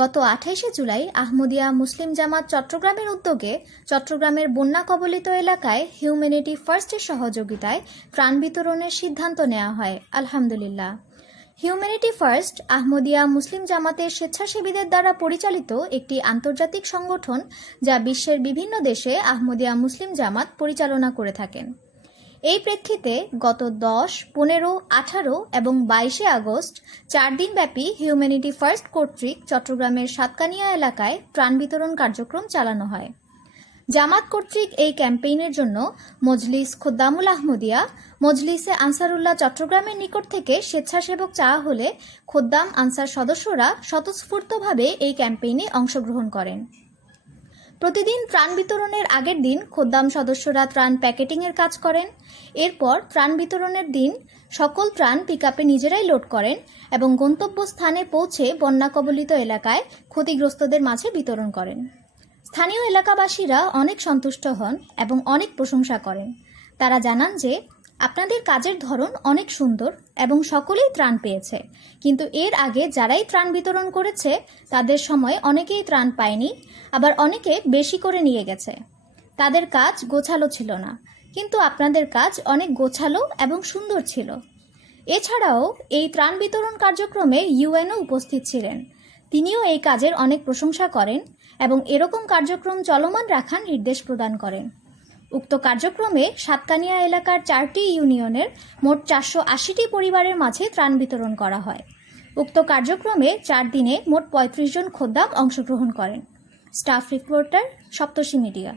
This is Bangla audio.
গত ২৮শে জুলাই আহমদিয়া মুসলিম জামাত চট্টগ্রামের উদ্যোগে চট্টগ্রামের বন্যা কবলিত এলাকায় হিউম্যানিটি ফার্স্টের সহযোগিতায় ত্রাণ বিতরণের সিদ্ধান্ত নেওয়া হয়। আলহামদুলিল্লাহ। হিউম্যানিটি ফার্স্ট আহমদিয়া মুসলিম জামাতের স্বেচ্ছাসেবীদের দ্বারা পরিচালিত একটি আন্তর্জাতিক সংগঠন, যা বিশ্বের বিভিন্ন দেশে আহমদিয়া মুসলিম জামাত পরিচালনা করে থাকেন। এই প্রেক্ষিতে গত ১০, ১৫, ১৮ এবং ২২শে আগস্ট ৪ দিনব্যাপী হিউম্যানিটি ফার্স্ট কর্তৃক চট্টগ্রামের সাতকানিয়া এলাকায় ত্রাণ বিতরণ কার্যক্রম চালানো হয়। জামাত কর্তৃক এই ক্যাম্পেইনের জন্য মজলিস খোদ্দামুল আহমদিয়া, মজলিসে আনসারুল্লাহ চট্টগ্রামের নিকট থেকে স্বেচ্ছাসেবক চাওয়া হলে খোদ্দাম আনসার সদস্যরা স্বতঃস্ফূর্তভাবে এই ক্যাম্পেইনে অংশগ্রহণ করেন। প্রতিদিন ত্রাণ বিতরণের আগের দিন খোদ্দাম সদস্যরা ত্রাণ প্যাকেটিংয়ের কাজ করেন। এরপর ত্রাণ বিতরণের দিন সকল ত্রাণ পিকআপে নিজেরাই লোড করেন এবং গন্তব্যস্থানে পৌঁছে বন্যা কবলিত এলাকায় ক্ষতিগ্রস্তদের মাঝে বিতরণ করেন। স্থানীয় এলাকাবাসীরা অনেক সন্তুষ্ট হন এবং অনেক প্রশংসা করেন। তারা জানান যে আপনাদের কাজের ধরন অনেক সুন্দর এবং সকলেই ত্রাণ পেয়েছে, কিন্তু এর আগে যারাই ত্রাণ বিতরণ করেছে তাদের সময় অনেকেই ত্রাণ পায়নি, আবার অনেকে বেশি করে নিয়ে গেছে। তাদের কাজ গোছালো ছিল না, কিন্তু আপনাদের কাজ অনেক গোছালো এবং সুন্দর ছিল। এছাড়াও এই ত্রাণ বিতরণ কার্যক্রমে ইউএনও উপস্থিত ছিলেন। তিনিও এই কাজের অনেক প্রশংসা করেন এবং এরকম কার্যক্রম চলমান রাখার নির্দেশ প্রদান করেন। উক্ত কার্যক্রমে সাতকানিয়া এলাকার 4টি ইউনিয়নের মোট 480টি পরিবারের মাঝে ত্রাণ বিতরণ করা হয়। উক্ত কার্যক্রমে 4 দিনে মোট 35 জন খোদ্দাম অংশগ্রহণ করেন। স্টাফ রিপোর্টার, সপ্তর্ষি মিডিয়া।